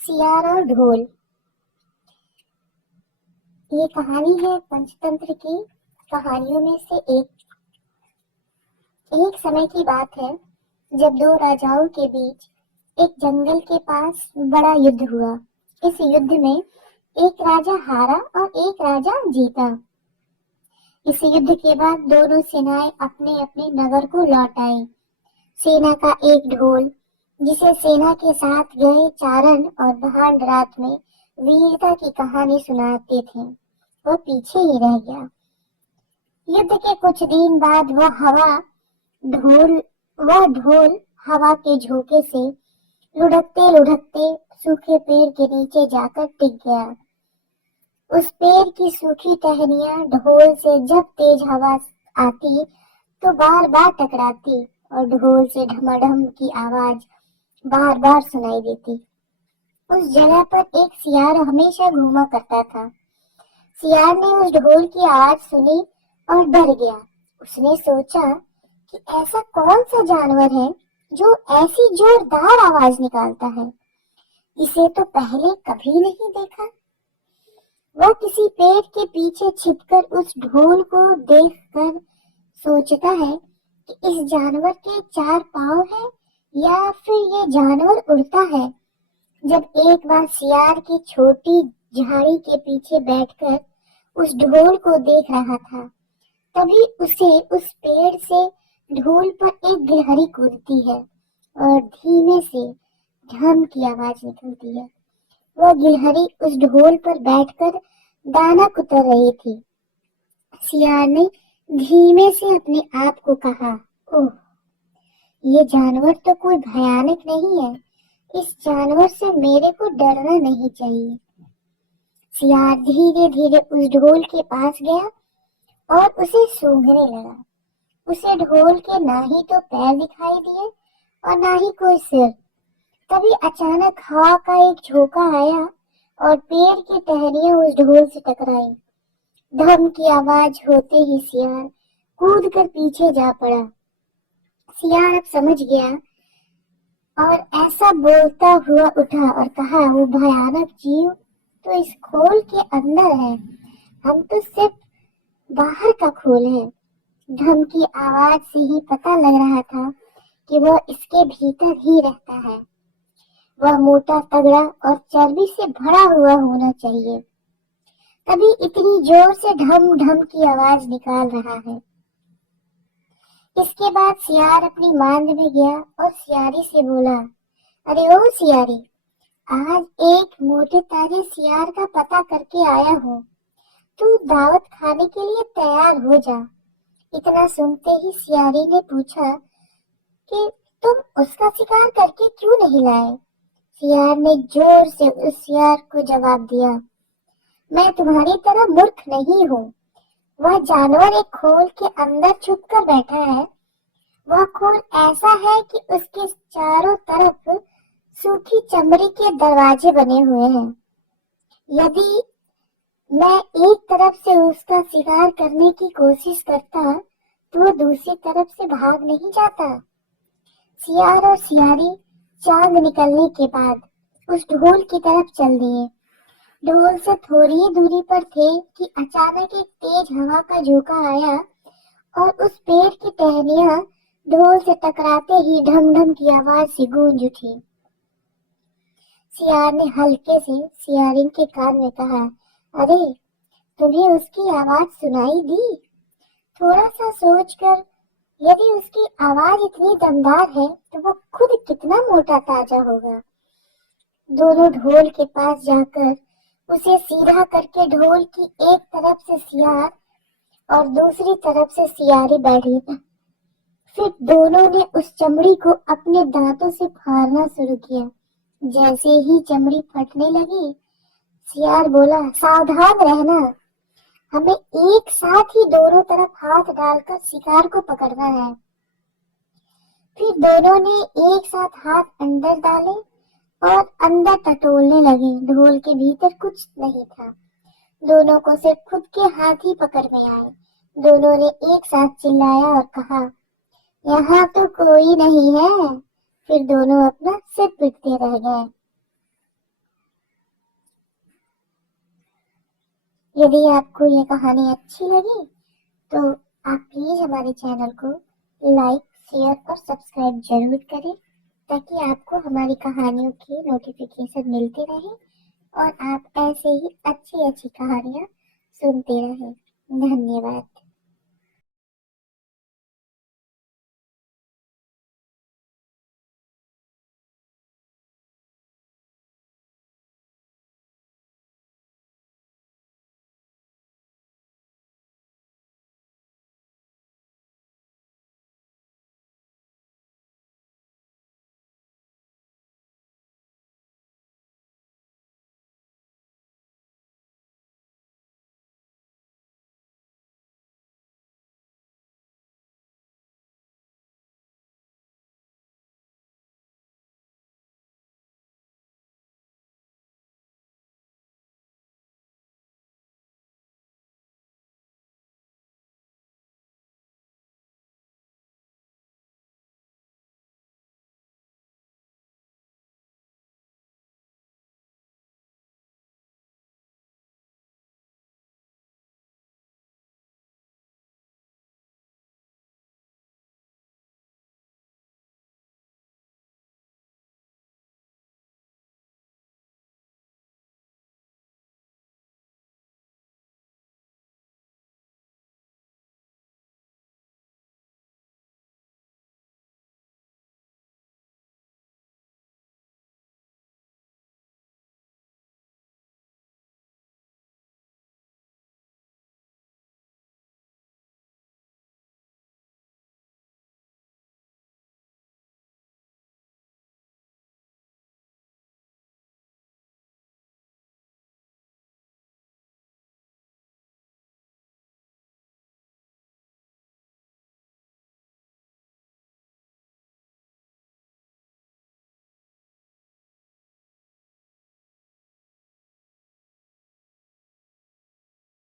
सियार और ढोल। ये कहानी है पंचतंत्र की कहानियों में से एक समय की बात है जब दो राजाओं के बीच एक जंगल के पास बड़ा युद्ध हुआ। इस युद्ध में एक राजा हारा और एक राजा जीता। इस युद्ध के बाद दोनों सेनाएं अपने अपने नगर को लौट आई। सेना का एक ढोल जिसे सेना के साथ गए चारण और भांड रात में वीरता की कहानी सुनाते थे, वो पीछे ही रह गया। युद्ध के कुछ दिन बाद ढोल वह ढोल हवा के झोंके से लुढ़कते लुढ़कते सूखे पेड़ के नीचे जाकर टिक गया। उस पेड़ की सूखी टहनियां ढोल से जब तेज हवा आती तो बार बार टकराती और ढोल से ढमाढम की आवाज बार बार सुनाई देती। उस जगह पर एक सियार हमेशा घूमा करता था। सियार ने उस ढोल की आवाज सुनी और डर गया। उसने सोचा कि ऐसा कौन सा जानवर है जो ऐसी जोरदार आवाज निकालता है। इसे तो पहले कभी नहीं देखा। वह किसी पेड़ के पीछे छिपकर उस ढोल को देखकर सोचता है कि इस जानवर के चार पांव हैं या फिर ये जानवर उड़ता है। जब एक बार सियार की छोटी झाड़ी के पीछे बैठकर उस ढोल को देख रहा था, तभी उसे उस पेड़ से ढोल पर एक गिलहरी कूदती है और धीमे से ढम की आवाज निकलती है। वह गिलहरी उस ढोल पर बैठकर दाना कुतर रही थी। सियार ने धीमे से अपने आप को कहा, ओह, ये जानवर तो कोई भयानक नहीं है। इस जानवर से मेरे को डरना नहीं चाहिए। सियार धीरे धीरे उस ढोल के पास गया और उसे सूंघने लगा। उसे ढोल के ना ही तो पैर दिखाई दिए और ना ही कोई सिर। तभी अचानक हवा का एक झोंका आया और पेड़ की टहनियां उस ढोल से टकराई। धम की आवाज होते ही सियार कूद कर पीछे जा पड़ा। सियार अब समझ गया और ऐसा बोलता हुआ उठा और कहा, वो भयानक जीव तो इस खोल के अंदर है। हम तो सिर्फ बाहर का खोल है। धम की आवाज से ही पता लग रहा था कि वह इसके भीतर ही रहता है। वह मोटा तगड़ा और चर्बी से भरा हुआ होना चाहिए, तभी इतनी जोर से ढम ढम की आवाज निकाल रहा है। इसके बाद सियार अपनी मांद में गया और सियारी से बोला, अरे ओ सियारी, आज एक मोटे ताजे सियार का पता करके आया हूँ। तू दावत खाने के लिए तैयार हो जा। इतना सुनते ही सियारी ने पूछा कि तुम उसका शिकार करके क्यों नहीं लाए? सियार ने जोर से उस सियार को जवाब दिया, मैं तुम्हारी तरह मूर्ख नहीं हूँ। वह जानवर एक खोल के अंदर छुप कर बैठा है। वह खोल ऐसा है कि उसके चारों तरफ सूखी चमड़ी के दरवाजे बने हुए हैं। यदि मैं एक तरफ से उसका शिकार करने की कोशिश करता तो वह दूसरी तरफ से भाग नहीं जाता। सियार और सियारी चांद निकलने के बाद उस ढोल की तरफ चल दिए। ढोल से थोड़ी ही दूरी पर थे कि अचानक एक तेज हवा का झोंका आया और उस पेड़ की टहनियां ढोल से टकराते ही ढम ढम की आवाज से गूंज उठी। सियार ने हल्के से सियारिन के कान में कहा, अरे, तुम्हें उसकी आवाज सुनाई दी? थोड़ा सा सोचकर, यदि उसकी आवाज इतनी दमदार है तो वो खुद कितना मोटा ताजा होगा। दोनों ढोल के पास जाकर उसे सीधा करके ढोल की एक तरफ से सियार और दूसरी तरफ से सियारी बैठी। फिर दोनों ने उस चमड़ी को अपने दांतों से फाड़ना शुरू किया। जैसे ही चमड़ी फटने लगी, सियार बोला, सावधान रहना, हमें एक साथ ही दोनों तरफ हाथ डालकर शिकार को पकड़ना है। फिर दोनों ने एक साथ हाथ अंदर डाले और अंदर टटोलने लगे। ढोल के भीतर कुछ नहीं था। दोनों को सिर्फ खुद के हाथ ही पकड़ में आए। दोनों ने एक साथ चिल्लाया और कहा, यहाँ तो कोई नहीं है। फिर दोनों अपना सिर पीटते रह गए। यदि आपको ये कहानी अच्छी लगी तो आप प्लीज हमारे चैनल को लाइक, शेयर और सब्सक्राइब जरूर करें, ताकि आपको हमारी कहानियों की नोटिफिकेशन मिलती रहे और आप ऐसे ही अच्छी अच्छी कहानियां सुनते रहें। धन्यवाद।